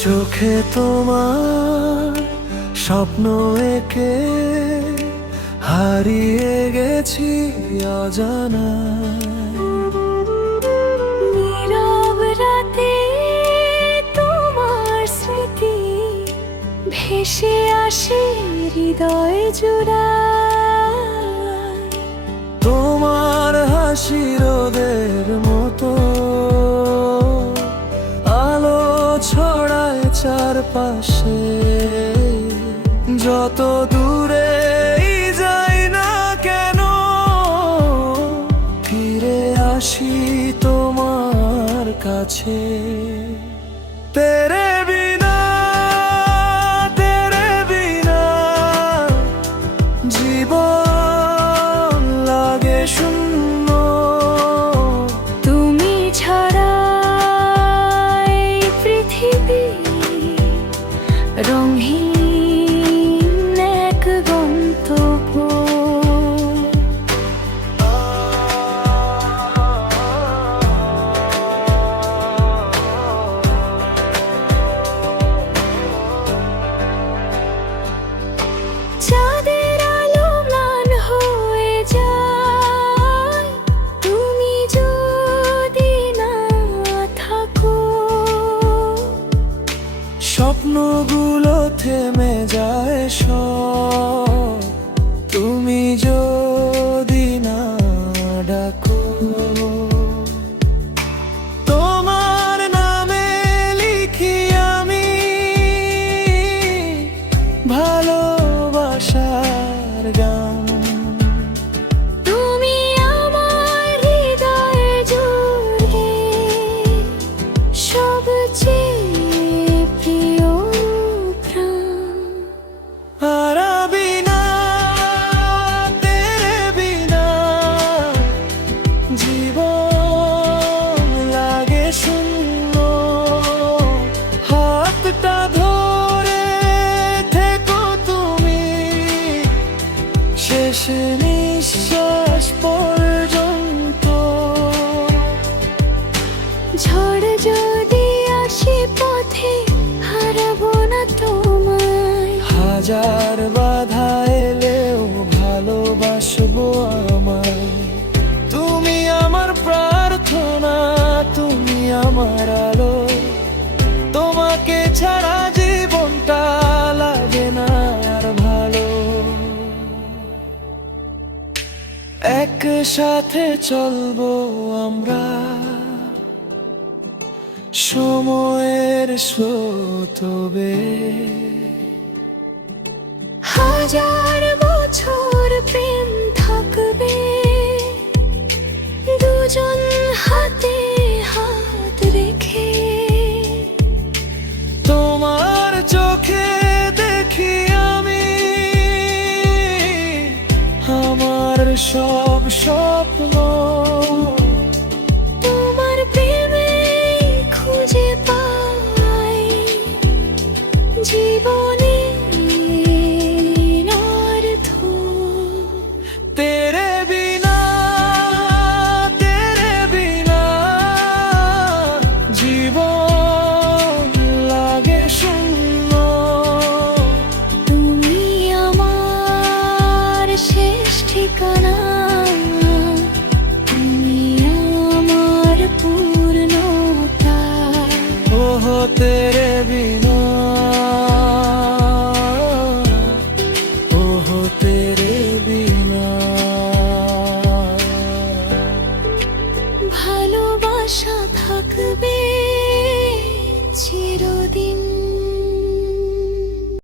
চোখে তোমার স্বপ্ন এঁকে হারিয়ে গেছি অজানায়। নীরব রাতে তোমার স্মৃতি ভেসে আসে হৃদয় জুড়ায়। তোমার হাসি রোদের মতো আলো ছড়ায় চারপাশে। যত দূরে যাই না কেন ফিরে আসি তোমার কাছে। তেরে বিনা জীবন লাগে শূন্য। তুমি ছাড়া এই পৃথিবী রঙহীন এক গন্তব্য। চাঁদের আলো ম্লান হয়ে যায় তুমি যদি না থাকো। স্বপ্নগুলো থেমে যায় সব তুমি যদি না ডাকো। তোমার নামে লিখি আমি ভালোবাসার গান। তুমি আমার হৃদয়ে জুড়ে সবচেয়ে প্রিয় প্রাণ। আরা বিনা তেরে বিনা জীবন লাগে শূন্য। হাতটা ধরে থেকো তুমি শেষ নিঃশ্বাস পর্যন্ত। ঝড় যদি আসে পথে হারাবো না তোমায়। হাজার বাধা এলেও ভালোবাসবো আমায়। তুমি আমার প্রার্থনা, তুমি আমার আলো। তোমাকে ছাড়া জীবনটা লাগে না আর ভালো। একসাথে চলবো আমরা সময়ের স্রোতবে। হাজার বছর প্রেম থাকবে দুজন হাতে হাত রেখে। তোমার চোখে দেখি আমি আমার সব স্বপ্ন।